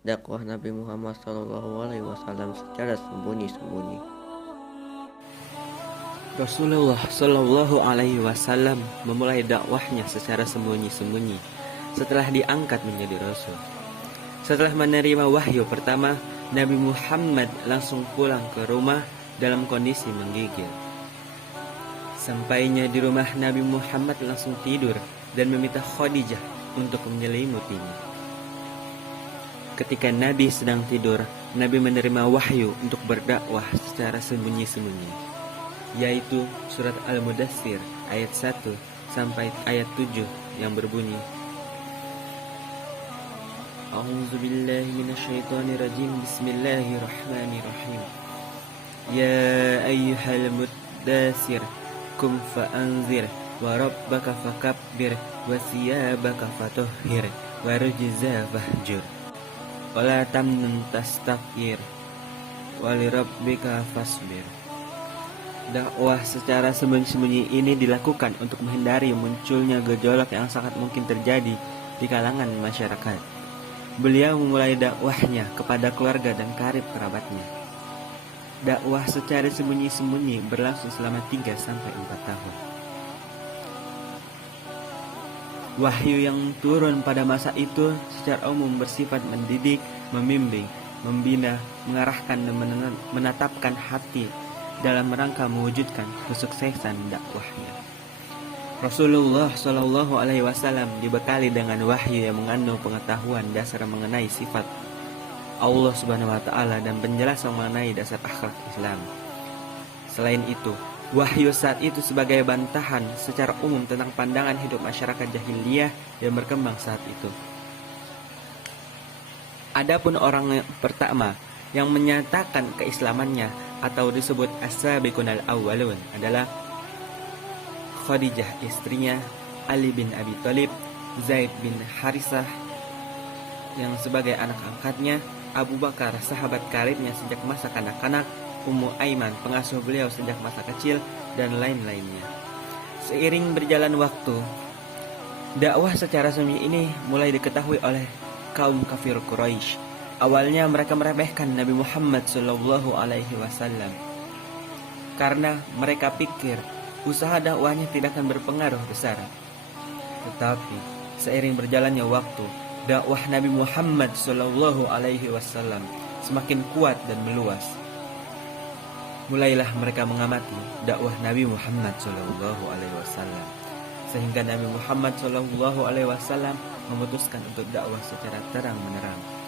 dakwah Nabi Muhammad SAW secara sembunyi-sembunyi. Rasulullah Shallallahu Alaihi Wasallam memulai dakwahnya secara sembunyi-sembunyi setelah diangkat menjadi Rasul. Setelah menerima wahyu pertama, Nabi Muhammad langsung pulang ke rumah dalam kondisi menggigil. Sampainya di rumah, Nabi Muhammad langsung tidur dan meminta Khadijah untuk menyelimutinya. Ketika Nabi sedang tidur, Nabi menerima wahyu untuk berdakwah secara sembunyi-sembunyi, yaitu surat Al-Mudaththir ayat 1 sampai ayat 7 yang berbunyi, A'udzubillahi minasyaitonirrajim, Bismillahirrahmanirrahim. Ya ayyuhal muddatsir, kum fa'anzir, wa rabbaka fakabbir, wa siyabaka fatahhir, wa rujza fahjur, wa la tamnun tastakbir, wa lirabbika fasbir. Dakwah secara sembunyi-sembunyi ini dilakukan untuk menghindari munculnya gejolak yang sangat mungkin terjadi di kalangan masyarakat. Beliau memulai dakwahnya kepada keluarga dan karib kerabatnya. Dakwah secara sembunyi-sembunyi berlangsung selama 3-4 tahun. Wahyu yang turun pada masa itu secara umum bersifat mendidik, membimbing, membina, mengarahkan dan menatapkan hati dalam rangka mewujudkan kesuksesan dakwahnya. Rasulullah Shallallahu Alaihi Wasallam dibekali dengan wahyu yang mengandung pengetahuan dasar mengenai sifat Allah Subhanahu Wa Taala dan penjelasan mengenai dasar akhlak Islam. Selain itu, wahyu saat itu sebagai bantahan secara umum tentang pandangan hidup masyarakat jahiliyah yang berkembang saat itu. Adapun orang yang pertama yang menyatakan keislamannya atau disebut as-sabiqunal awwalun adalah Khadijah, istrinya Ali bin Abi Thalib, Zaid bin Harisah yang sebagai anak angkatnya, Abu Bakar, sahabat karibnya sejak masa kanak-kanak, Ummu Aiman, pengasuh beliau sejak masa kecil, dan lain-lainnya. Seiring berjalan waktu, dakwah secara sembunyi ini mulai diketahui oleh kaum kafir Quraisy. Awalnya mereka meremehkan Nabi Muhammad Shallallahu Alaihi Wasallam karena mereka pikir usaha dakwahnya tidak akan berpengaruh besar. Tetapi seiring berjalannya waktu, dakwah Nabi Muhammad Shallallahu Alaihi Wasallam semakin kuat dan meluas. Mulailah mereka mengamati dakwah Nabi Muhammad Shallallahu Alaihi Wasallam, sehingga Nabi Muhammad Shallallahu Alaihi Wasallam memutuskan untuk dakwah secara terang-menerang.